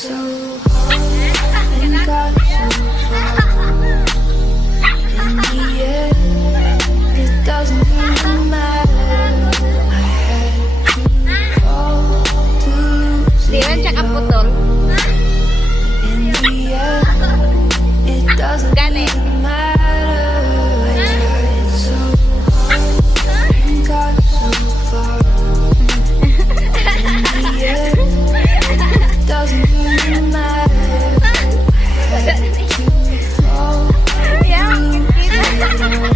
so hard and got so far. In the end, it doesn't even matter. I had to fall to lose Di rin siya it all. kaputol. In the end, it doesn't Gani. even matter. I tried so hard and got so far. In the end, it doesn't even matter. I had to fall Yeah, to lose it all.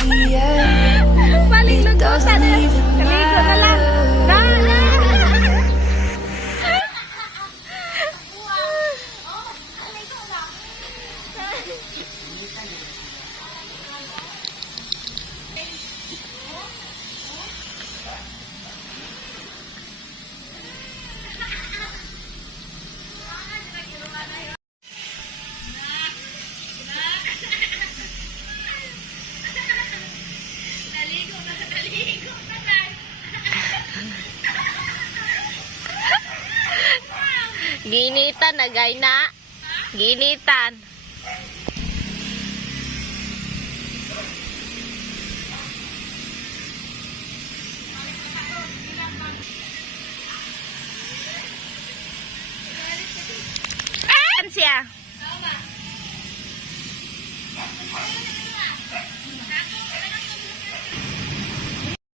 In the end, Maling it luto doesn't na. even Kaligo na lang. Na, matter. na. Ginitan na gay na. Ginitan. Siya.